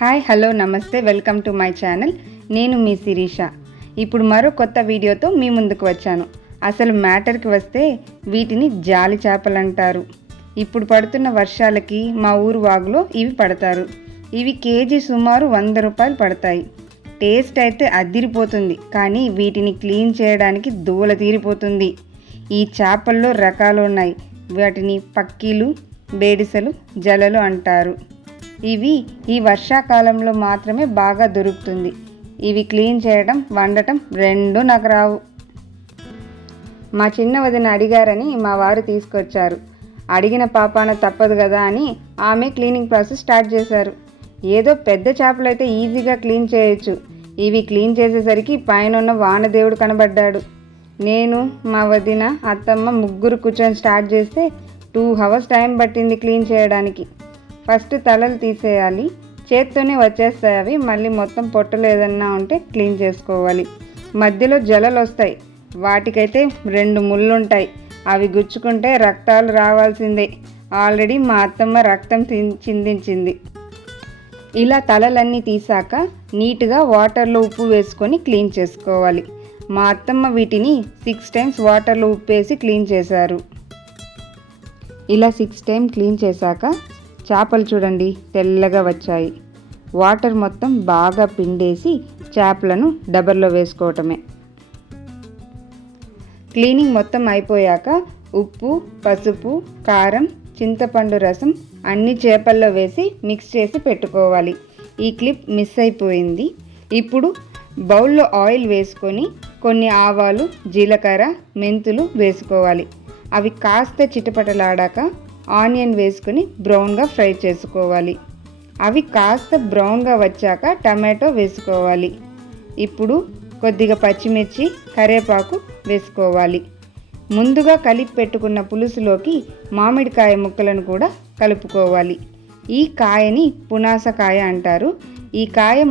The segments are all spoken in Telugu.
హాయ్ హలో నమస్తే వెల్కమ్ టు మై ఛానల్. నేను మీ శిరీష. ఇప్పుడు మరో కొత్త వీడియోతో మీ ముందుకు వచ్చాను. అసలు మ్యాటర్కి వస్తే వీటిని జాలి చేపలు అంటారు. ఇప్పుడు పడుతున్న వర్షాలకి మా ఊరు వాగులో ఇవి పడతారు. ఇవి కేజీ సుమారు 100 రూపాయలు పడతాయి. టేస్ట్ అయితే అద్దిరిపోతుంది, కానీ వీటిని క్లీన్ చేయడానికి దూల తీరిపోతుంది. ఈ చేపల్లో రకాలు ఉన్నాయి. వాటిని పక్కీలు, బేడిసలు, జలలు అంటారు. ఇవి ఈ వర్షాకాలంలో మాత్రమే బాగా దొరుకుతుంది. ఇవి క్లీన్ చేయడం, వండటం రెండూ నాకు రావు. మా చిన్న వదిన అడిగారని మా వారు తీసుకొచ్చారు. అడిగిన పాపాన తప్పదు కదా అని ఆమె క్లీనింగ్ ప్రాసెస్ స్టార్ట్ చేశారు. ఏదో పెద్ద చేపలైతే ఈజీగా క్లీన్ చేయొచ్చు. ఇవి క్లీన్ చేసేసరికి పైన ఉన్న వానదేవుడు కనబడ్డాడు. నేను, మా వదిన, అత్తమ్మ ముగ్గురు కూర్చొని స్టార్ట్ చేస్తే 2 hours టైం పట్టింది క్లీన్ చేయడానికి. ఫస్ట్ తలలు తీసేయాలి. చేత్తోనే వచ్చేస్తాయి అవి. మళ్ళీ మొత్తం పొట్టలు ఏదన్నా ఉంటే క్లీన్ చేసుకోవాలి. మధ్యలో జలలు వస్తాయి. వాటికైతే 2 ముళ్ళు ఉంటాయి. అవి గుచ్చుకుంటే రక్తాలు రావాల్సిందే. ఆల్రెడీ మా అత్తమ్మ రక్తం చిందించింది. ఇలా తలలన్నీ తీసాక నీట్గా వాటర్లో ఉప్పు వేసుకొని క్లీన్ చేసుకోవాలి. మా అత్తమ్మ వీటిని 6 times వాటర్లో ఉప్పు వేసి క్లీన్ చేశారు. ఇలా 6 times క్లీన్ చేశాక చేపలు చూడండి తెల్లగా వచ్చాయి. వాటర్ మొత్తం బాగా పిండేసి చేపలను డబర్లో వేసుకోవటమే. క్లీనింగ్ మొత్తం అయిపోయాక ఉప్పు, పసుపు, కారం, చింతపండు రసం అన్ని చేపల్లో వేసి మిక్స్ చేసి పెట్టుకోవాలి. ఈ క్లిప్ మిస్ అయిపోయింది. ఇప్పుడు బౌల్లో ఆయిల్ వేసుకొని కొన్ని ఆవాలు, జీలకర్ర, మెంతులు వేసుకోవాలి. అవి కాస్త చిటపటలాడాక ఆనియన్ వేసుకొని బ్రౌన్గా ఫ్రై చేసుకోవాలి. అవి కాస్త బ్రౌన్గా వచ్చాక టమాటో వేసుకోవాలి. ఇప్పుడు కొద్దిగా పచ్చిమిర్చి, కరివేపాకు వేసుకోవాలి. ముందుగా కలిపి పెట్టుకున్న పులుసులోకి మామిడికాయ ముక్కలను కూడా కలుపుకోవాలి. ఈ కాయని పునాసకాయ అంటారు. ఈ కాయ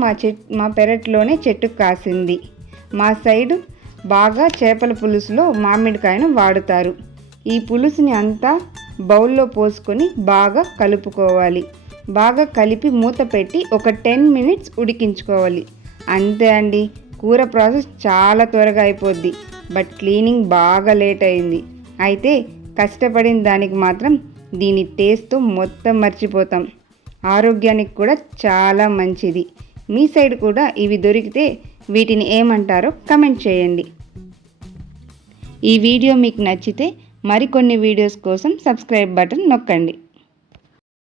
మా పెరట్లోనే చెట్టుకు కాసింది. మా సైడు బాగా చేపల పులుసులో మామిడికాయను వాడుతారు. ఈ పులుసుని అంతా బౌల్లో పోసుకొని బాగా కలుపుకోవాలి. బాగా కలిపి మూత పెట్టి ఒక 10 minutes ఉడికించుకోవాలి. అంతే అండి. కూర ప్రాసెస్ చాలా త్వరగా అయిపోద్ది. బట్ క్లీనింగ్ బాగా లేట్ అయింది. అయితే కష్టపడిన దానికి మాత్రం దీని టేస్ట్తో మొత్తం మర్చిపోతాం. ఆరోగ్యానికి కూడా చాలా మంచిది. మీ సైడ్ కూడా ఇవి దొరికితే వీటిని ఏమంటారో కమెంట్ చేయండి. ఈ వీడియో మీకు నచ్చితే మరికొన్ని వీడియోస్ కోసం సబ్స్క్రైబ్ బటన్ నొక్కండి.